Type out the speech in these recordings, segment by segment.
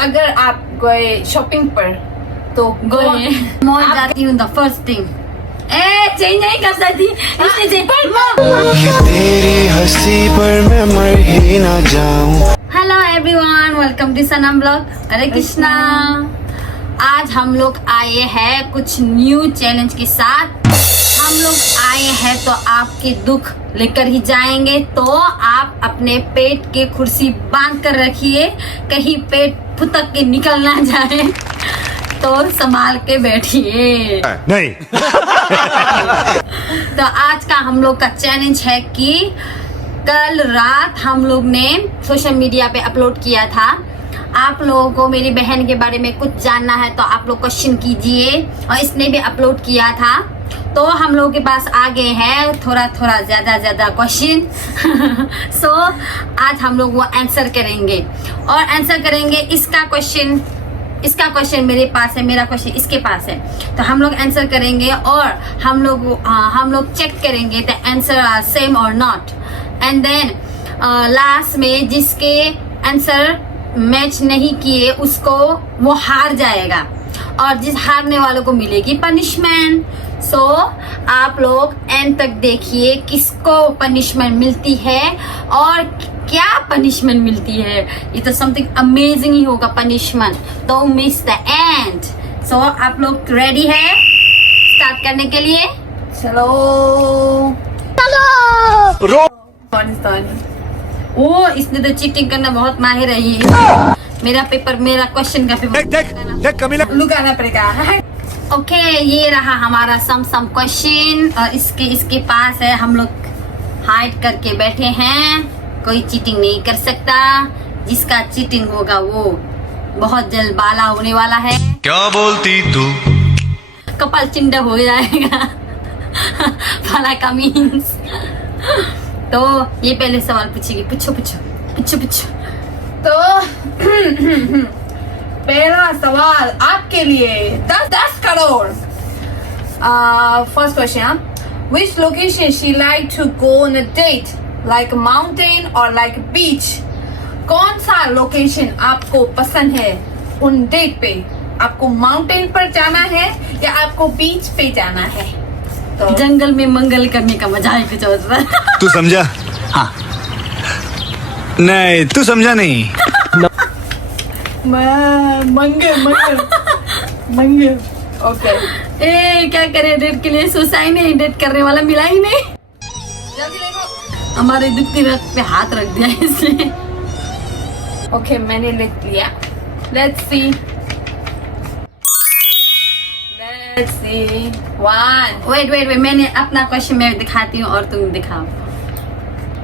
अगर आप गए शॉपिंग पर तो गए मॉल जाती हूँ द फर्स्ट थिंग चेंज नहीं कर सकती इसलिए तेरी हंसी पर मैं मर ही ना जाऊं। Hello everyone, welcome to Sanam blog. Hare Krishna. आज हम लोग आए हैं कुछ न्यू चैलेंज के साथ। हम लोग आए हैं तो आपके दुख लेकर ही जाएंगे, तो आप अपने पेट के कुर्सी बांध कर रखिए, कहीं पेट फुटक के निकल ना जाए, तो संभाल के बैठिए। नहीं। तो आज का हम लोग का चैलेंज है कि कल रात हम लोग ने सोशल मीडिया पे अपलोड किया था। आप लोगों को मेरी बहन के बारे में कुछ जानना है तो आप लोग क्वेश्चन कीजिए, और इसने भी अपलोड किया था, तो हम लोगों के पास आ गए हैं थोड़ा ज्यादा क्वेश्चन। सो आज हम लोग वो आंसर करेंगे, और आंसर करेंगे इसका क्वेश्चन मेरे पास है, मेरा क्वेश्चन इसके पास है, तो हम लोग आंसर करेंगे और हम लोग चेक करेंगे द आंसर आर सेम और नॉट, एंड देन लास्ट में जिसके आंसर मैच नहीं किए उसको वो हार जाएगा, और जिस हारने वालों को मिलेगी पनिशमेंट। सो आप लोग एंड तक देखिए किसको पनिशमेंट मिलती है और क्या पनिशमेंट मिलती है। ये तो समथिंग अमेजिंग ही होगा पनिशमेंट, तो मिस द एंड। सो आप लोग रेडी है स्टार्ट करने के लिए? चलो ओ इसने तो चीटिंग करना बहुत माहिर है ये। मेरा क्वेश्चन का पेपर लुकाना पड़ेगा। ओके, ये रहा हमारा सम क्वेश्चन, और इसके पास है, हम लोग हाइड करके बैठे हैं, कोई चीटिंग नहीं कर सकता। जिसका चीटिंग होगा वो बहुत जल्द बाला होने वाला है। क्या बोलती तू? कपाल चिंडा हो जाएगा। बाला का मीन्स। तो ये पहले सवाल पूछेगी, पूछो। तो पहला सवाल आपके लिए 10 crore. First question, which location she like to go on a date, like mountain or like beach? कौन सा लोकेशन आपको पसंद है उन डेट पे? आपको माउंटेन पर जाना है या आपको बीच पे जाना है? तो जंगल में मंगल करने का मजा है कुछ और। तू समझा? हाँ। नहीं, तू समझा नहीं। मंगे। ओके। क्या करे, डेट के लिए सोचा ही नहीं, डेट करने वाला मिला ही नहीं। जल्दी देखो। हमारे दुखती रथ पे हाथ रख दिया इसने। ओके, मैंने लिख लिया। Let's see 1। वेट, मैंने अपना क्वेश्चन मैं दिखाती हूँ और तुम दिखाओ।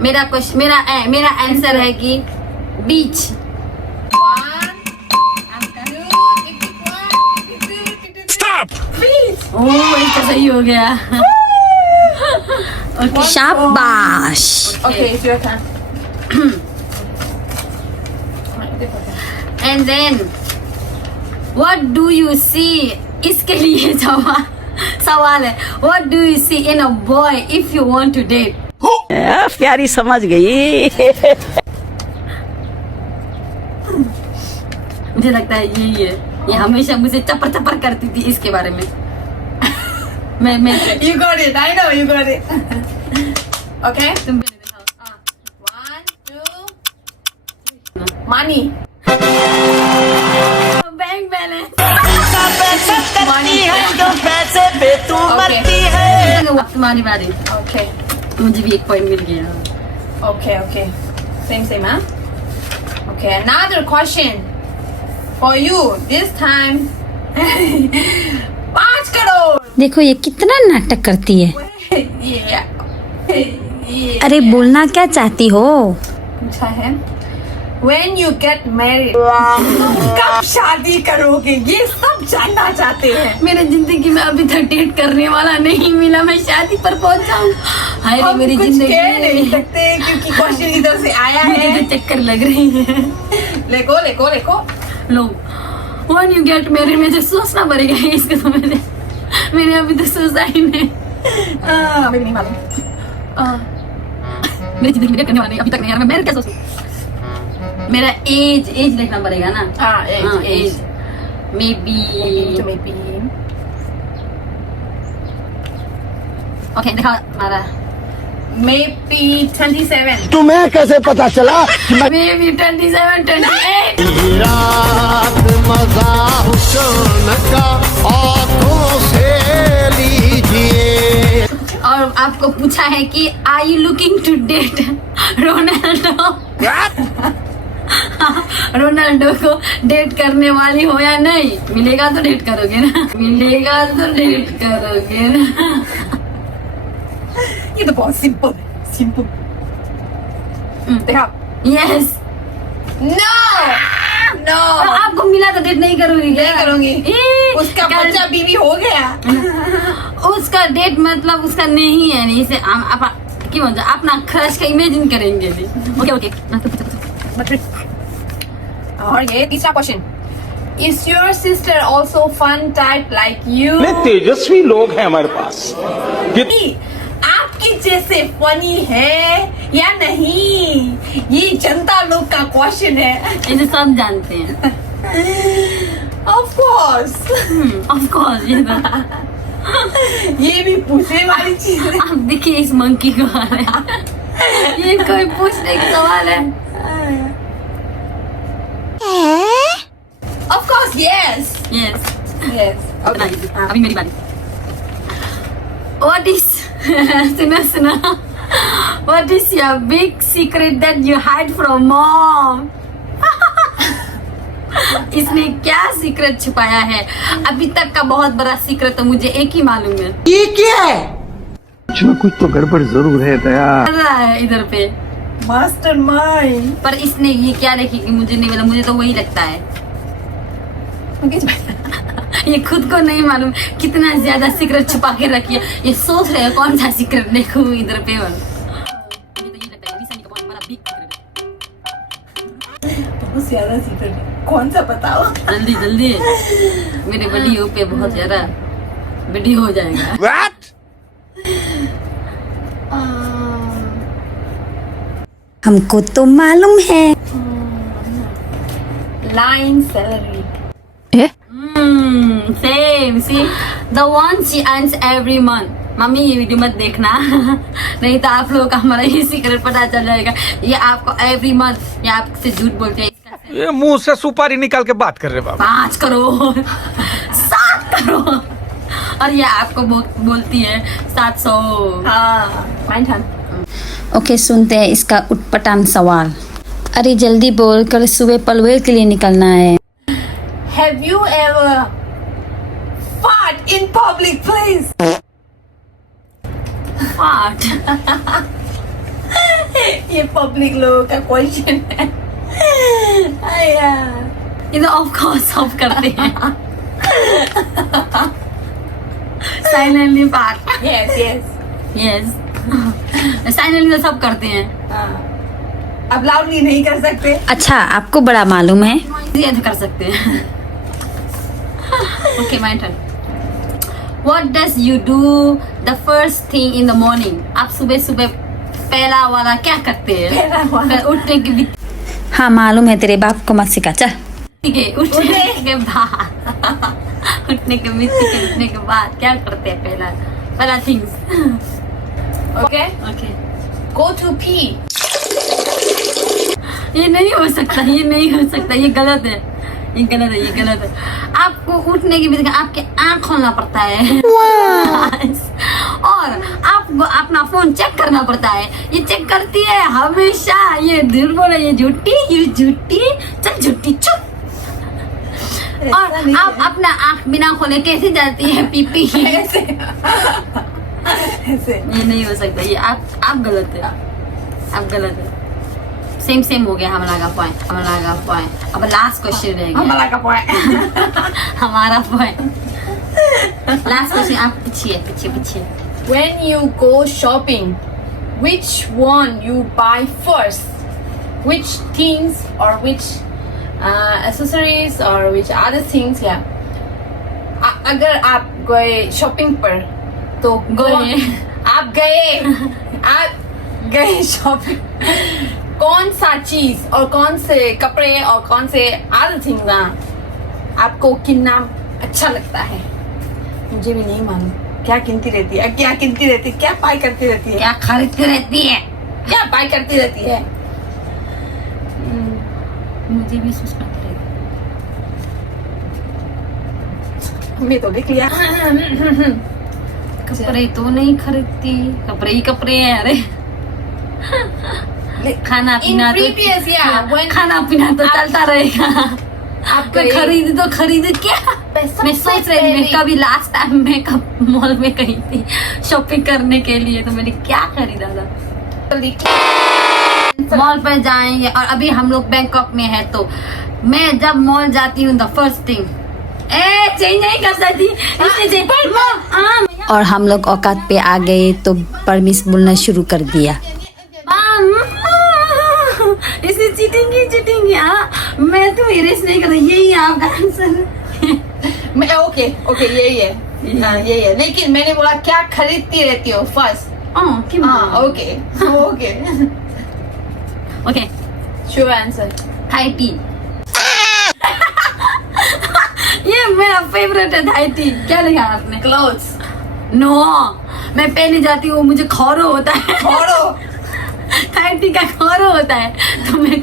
मेरा आंसर है कि बीच। 1 2 इसका सही हो गया। ओके, शाबाश। Okay, it's your turn. And then what do you see? इसके लिए सवाल है, what do you see in a boy if you want to date? प्यारी समझ गई। मुझे लगता है यही है, ये हमेशा मुझे चपर करती थी इसके बारे में। मैं You got it. I know you got it. Okay. तुम पहले दिखाओ। 1 2 Money. Bank balance. तुम्हारी बारी। Okay. मुझे भी 1 पॉइंट मिल गया। Okay. Same, huh? Okay, another question for you. This time 5 crore. देखो ये कितना नाटक करती है। ये अरे बोलना क्या चाहती हो? पूछा है, When you get married, कब शादी करोगे? ये सब जानना चाहते हैं। मेरे जिंदगी में अभी तक डेट करने वाला नहीं मिला, मैं शादी पर पहुंच जाऊँ। हाय रे मेरी कुछ जिंदगी। कह नहीं सकते क्योंकि क्वेश्चन इधर से आया मुझे है। तो चक्कर लग रही है। लेको। लो, when you get married मुझे सोचना पड़ेगा इसके, तो मैंने अभी तक सोचा ही नहीं। मुझे नहीं मालूम। मेरी जिंदगी में डेट करने वाला नहीं अभी तक नहीं यार, मैं क्या सोचूं? मेरा एज लिखना पड़ेगा ना. हाँ, age. Maybe. Maybe. Okay, दिखाओ हमारा. Maybe 27. तुम्हें कैसे पता चला? Maybe 27, 28. रात मजा हुस्न का आँखों से लीजिए. और आपको पूछा है कि are you looking to date Ronaldo. Ronaldo को डेट करने वाली हो या नहीं? मिलेगा तो डेट करोगे ना. मिलेगा तो डेट करोगे ना. ये तो बहुत सिंपल है. सिंपल. दिखाओ. यस. No. तो आपको मिला तो डेट नहीं करोगी क्या? नहीं करूंगी. ई, उसका कल- बच्चा बीवी हो गया. उसका डेट मतलब उसका नहीं है. नहीं से क्यों अपना क्रश का इमेजिन करेंगे. ओके. और ये तीसरा question. Is your sister also fun type like you? तेजस्वी लोग हैं हमारे पास. आपकी जैसे फनी है या नहीं? ये जनता लोग का क्वेश्चन है. इसे सब जानते हैं. Of course. Of course. ये भी पूछने वाली चीज है. आप देखिए इस मंकी को. ये कोई पूछने का सवाल है? Of course, yes. Yes. Yes. Okay. अभी मेरी बारी. What is सुनो What is your big secret that you hide from mom? इसने क्या सीक्रेट छुपाया है? अभी तक का बहुत बड़ा सीक्रेट तो मुझे एक ही मालूम है. ये क्या है? कुछ न कुछ तो गड़बड़ जरूर है दया. कर रहा है इधर पे. Mastermind. पर इसने ये क्या देखी कि मुझे नहीं मिला. मुझे तो वही लगता है. ये खुद को नहीं मालूम कितना ज्यादा सीक्रेट छुपा के रखी है. ये सोच रहे हैं कौन सा सीक्रेट देखूं इधर पे. मुझे तो ये लगता है रिसनी का बहुत बड़ा बिग सीक्रेट है. बहुत ज्यादा सीक्रेट है. कौन सा बताओ? जल्दी जल्दी. मेरे वीडियो पे बहुत ज्यादा वीडियो हो जाएगा. हमको तो मालूम है. Line salary. Same. See the one she earns every month. Mummy ये वीडियो मत देखना. नहीं तो आप लोगों का हमारा ये सीक्रेट पता चल जाएगा. ये आपको एवरी मंथ ये आपसे झूठ बोलते हैं. ये मुंह से सुपारी निकाल के बात कर रहे बाबा. 5 करोड़ 7 करोड़. और ये आपको बोलती है 700. हाँ. My turn. ओके, सुनते हैं इसका उटपटांग सवाल. अरे जल्दी बोल, कल सुबह पलवेल के लिए निकलना है. Have you ever fart in public place? Fart. ये पब्लिक लोगों का क्वेश्चन है. ये तो ऑफ कोर्स सब करते हैं. Silently fart. Yes, yes. Yes. Silently तो सब करते हैं. अब लाउडली नहीं कर सकते. अच्छा, आपको बड़ा मालूम है. ये तो कर सकते हैं. Okay, my turn. What does you do the first thing in the morning? आप सुबह सुबह पहला वाला क्या करते हैं? पहला वाला? उठने के हाँ मालूम है, तेरे बाप को मत सिखा. चल. उठने के बाद उठने के बाद क्या करते हैं? पहला things. Okay. Okay. Go to pee. ये नहीं हो सकता. ये गलत है. ये गलत है. आपको उठने के बाद आपके आँख खोलना पड़ता है. और आपको अपना फोन चेक करना पड़ता है. ये चेक करती है हमेशा. ये झूठ बोले. ये झूठी. चल झूठी चुप. और आप अपना आँख बिना खोले कैसे जाती है पीपी? ऐसे. ये नहीं हो सकता. ये आप गलत है. सेम हो गया हमारा का पॉइंट. अब लास्ट क्वेश्चन रह गया. हमारा का point. हमारा पॉइंट. लास्ट क्वेश्चन आप पीछे. When you go shopping, which one you buy first? Which things or which accessories or which other things? Yeah. अगर आप गए शॉपिंग पर तो आप गए शॉपिंग कौन सा चीज और कौन से कपड़े और कौन से other things ना आपको कितना अच्छा लगता है? मुझे भी नहीं मालूम क्या गिनती रहती है, क्या गिनती रहती है, क्या बाय करती रहती है, क्या खरीदती रहती है? क्या बाय करती रहती है? मुझे भी सोचना पड़ेगा। मैं तो लिख लिया। कपड़े तो नहीं खरीदती, कपड़े ही कपड़े हैं। अरे खाना पीना In previous, yeah, when खाना पीना तो चलता रहेगा। आप तो खरीद क्या? मैं सोच रही थी मैं कभी लास्ट टाइम मैं कब मॉल में गई थी शॉपिंग करने के लिए, तो मैंने क्या खरीदा था? मॉल पर जाएंगे। और अभी हम लोग बैंकॉक में है, तो मैं जब मॉल जाती हूँ द फर्स्ट थिंग चेंज नहीं कर सकती। और हम लोग औकात पे आ गए तो परमिस बोलना शुरू कर दिया। इसे चीटिंग हाँ, मैं तो इरेज नहीं कर रही। यही है आपका आंसर। मैं ओके यही है, हाँ यही है। लेकिन मैंने बोला क्या खरीदती रहती हो फर्स्ट। हाँ okay sure answer Thai tea. ये मेरा फेवरेट है थाई टी। क्या लिखा है आपने? क्लोथ्स। नो, मैं पहने जाती हूँ, मुझे खौरो होता है। खोरो थाई टी का खौरो होता है, तो मैं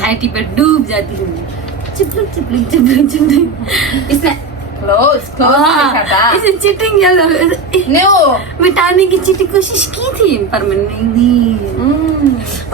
थाई टी पे डूब जाती हूँ। चिपलुक इसमें क्लोथ्स लिखा था। इसे चीटिंग नो मिटाने की चीटिंग कोशिश की थी पर मैं नहीं दी।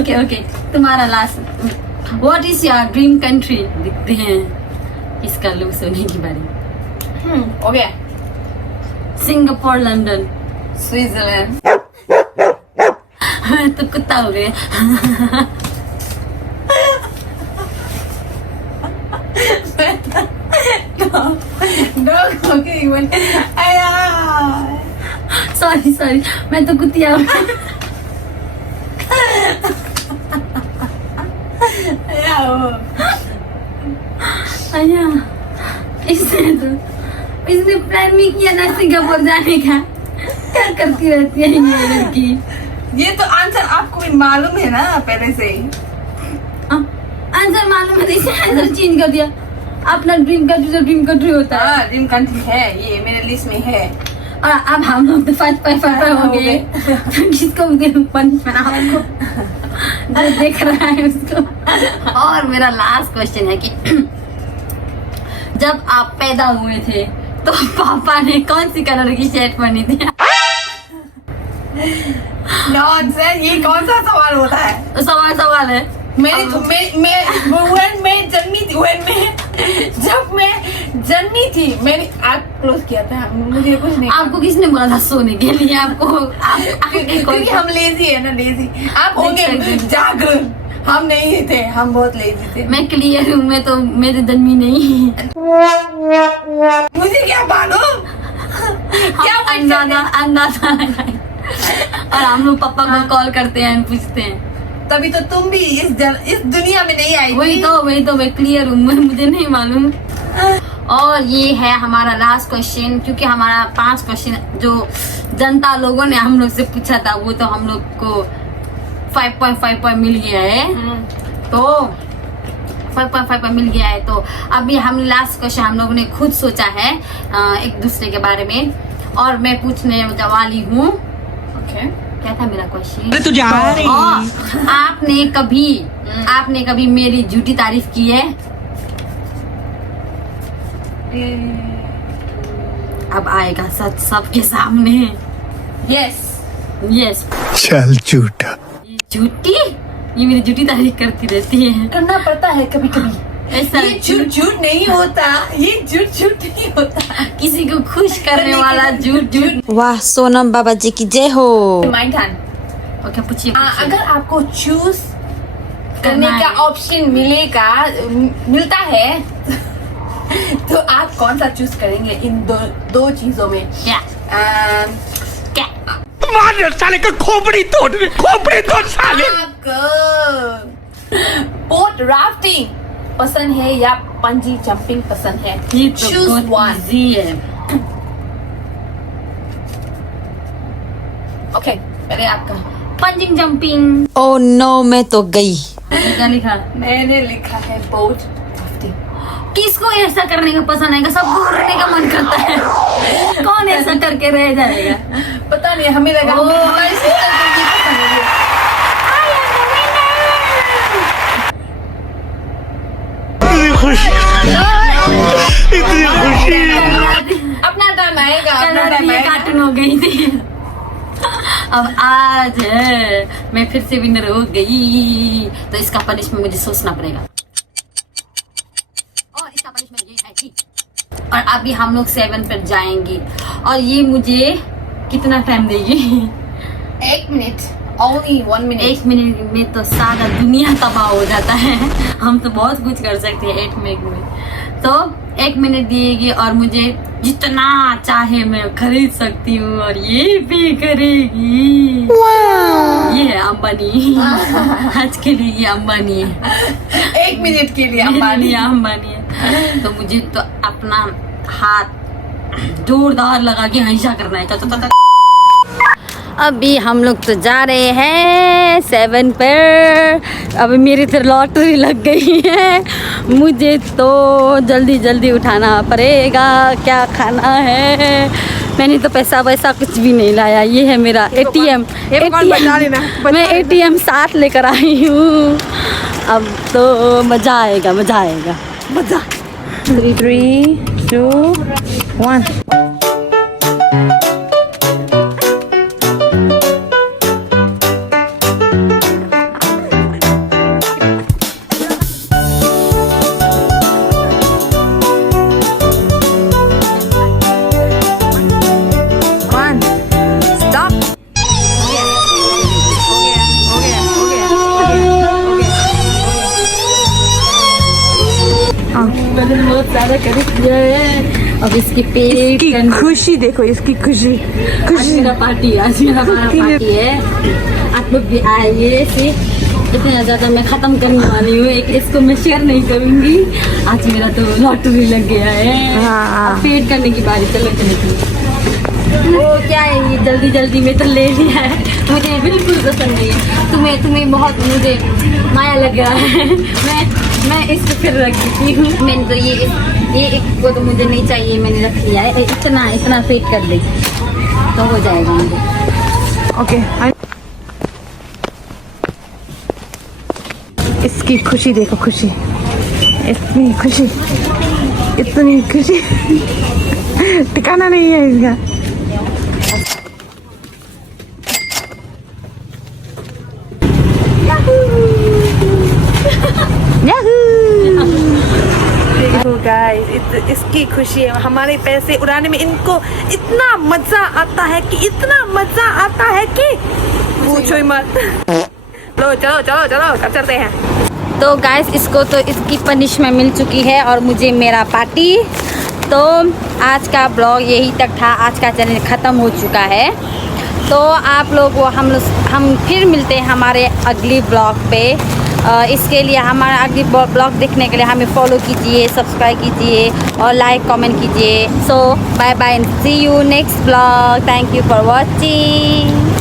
ओके तुम्हारा last. What is your dream country? दिखते हैं इसका लुक होने की बारी। Okay Singapore, London, Switzerland. तो कुत्ता हो गए। सॉरी मैं तो कुतिया हूँ। इसने प्लान भी किया ना सिंगापुर जाने का। क्या करती रहती है ये लड़की? ये तो आंसर आपको भी मालूम है ना पहले से ही। आंसर मालूम है, इसे आंसर चेंज कर दिया। अपना ड्रीम कंट्री होता है। ड्रीम कंट्री है, ये मेरे लिस्ट में है। और अब हम लोग तो 5 हो गए। किसको पनिशमेंट आपको जो देख रहा है उसको। और मेरा लास्ट क्वेश्चन है कि जब आप पैदा हुए थे तो पापा ने कौन सी कलर की शर्ट पहनी थी? नॉनसेंस, ये कौन सा सवाल होता है? सवाल है। जब मैं जन्मी थी मैंने आग क्लोज किया था, मुझे कुछ नहीं। आपको किसने बोला था सोने के लिए? आपको क्योंकि हम लेजी है ना, लेजी। आप होंगे जागरूक, हम नहीं थे, हम बहुत लेजी थे। मैं क्लियर हूँ, मैं तो मेरे जन्मी नहीं। मुझे क्या मालूम क्या अंदाजा और हम लोग पापा को कॉल करते हैं, पूछते हैं। तभी तो तुम भी इस दुनिया में नहीं आई। वही तो मैं क्लियर हूँ, मुझे नहीं मालूम। और ये है हमारा लास्ट क्वेश्चन, क्योंकि हमारा 5 क्वेश्चन जो जनता लोगों ने हम लोग से पूछा था वो तो हम लोग को 5.5 पॉइंट मिल गया है। तो 5.5 पॉइंट मिल गया है। तो अभी हम लास्ट क्वेश्चन हम लोगों ने खुद सोचा है एक दूसरे के बारे में, और मैं पूछने वाली हूँ। क्या था मेरा क्वेश्चन? आपने कभी मेरी झूठी तारीफ की है? अब आएगा सच सबके सामने। यस चल झूठा। झूठी? ये मेरी झूठी तारीफ करती रहती है। करना पड़ता है कभी कभी। ऐसा ये झूठ नहीं होता, ये झूठ नहीं होता। किसी को खुश करने वाला झूठ। वाह, सोनम बाबा जी की जय हो। ओके पूछिए। अगर आपको चूज करने का ऑप्शन मिलता है तो आप कौन सा चूज करेंगे इन दो चीजों में? क्या मार साले का खोपड़ी तोड़ साले। आपको बोट राफ्टिंग पसंद है या पंजी जंपिंग पसंद है? ये तो Choose बहुत one. इजी है। ओके, पहले आपका। पंजिंग जंपिंग। ओह नो, मैं तो गई। क्या लिखा? मैंने लिखा है बोट राफ्टिंग। किसको ऐसा करने का पसंद आएगा? सबको करने का मन करता है। कौन ऐसा करके रह जाएगा? पता नहीं, हमें लगा हमारी sister को ये पसंद है। इतनी खुशी अपना टाइम आएगा, अपना टाइम ये आएगा। कार्टून हो गई थी। अब आज है मैं फिर से विनर हो गई, तो इसका पनिशमेंट मुझे सोचना पड़ेगा। और इसका पनिशमेंट ये है कि और अभी हम लोग 7 पर जाएंगे और ये मुझे कितना टाइम देगी? 1 मिनट, only 1 मिनट। 1 मिनट में तो सारा दुनिया तबाह हो जाता है। हम तो बहुत कुछ कर सकते हैं 1 मिनट में। तो 1 मिनट दिएगी और मुझे जितना चाहे मैं खरीद सकती हूँ और ये भी करेगी। ये है अंबानी। आज के लिए ये अंबानी है। 1 मिनट के लिए अंबानी अंबानी। है। तो मुझे तो अपना हाथ जोरदार लगा के हंसा करना है। अभी हम लोग तो जा रहे हैं 7 पर। अभी मेरी तो लॉटरी लग गई है। मुझे तो जल्दी जल्दी उठाना पड़ेगा। क्या खाना है? मैंने तो पैसा वैसा कुछ भी नहीं लाया। ये है मेरा ATM। मैं ATM साथ लेकर आई हूँ। अब तो मज़ा आएगा, मज़ा आएगा, मज़ा। 3, 2, 1. बहुत सारा कर दिया है। अब इसकी पेट खुशी देखो, इसकी खुशी आज मेरा पार्टी है। पार्टी है। आप लोग भी आइए। इतना ज़्यादा मैं ख़त्म करने वाली हूँ। एक इसको मैं शेयर नहीं करूँगी। आज मेरा तो लॉटरी लग गया है। अब पेट करने की बारी। चलो वो क्या है, ये जल्दी जल्दी में तो ले लिया है। मुझे बिल्कुल पसंद नहीं है। तुम्हें बहुत मुझे माया लग रहा है। मैं इसको फिर रख देती हूँ। मैंने तो ये एक को तो मुझे नहीं चाहिए, मैंने रख लिया है। इतना फेक कर दे तो हो जाएगा मुझे। ओके। इसकी खुशी देखो, खुशी, इतनी खुशी, इतनी खुशी। ठिकाना नहीं है इसका। देखो गाइस, इसकी खुशी है। हमारे पैसे उड़ाने में इनको इतना मजा आता है कि पूछो ही मत। लो चलो चलो चलो, कब चलते हैं। तो गाइस, इसको तो इसकी पनिशमेंट मिल चुकी है और मुझे मेरा पार्टी। तो आज का ब्लॉग यही तक था। आज का चैनल ख़त्म हो चुका है। तो आप लोग हम फिर मिलते हैं हमारे अगली ब्लॉग पे। इसके लिए हमारा अगली ब्लॉग देखने के लिए हमें फॉलो कीजिए, सब्सक्राइब कीजिए और लाइक कमेंट कीजिए। So bye bye and see you next blog. Thank you for watching.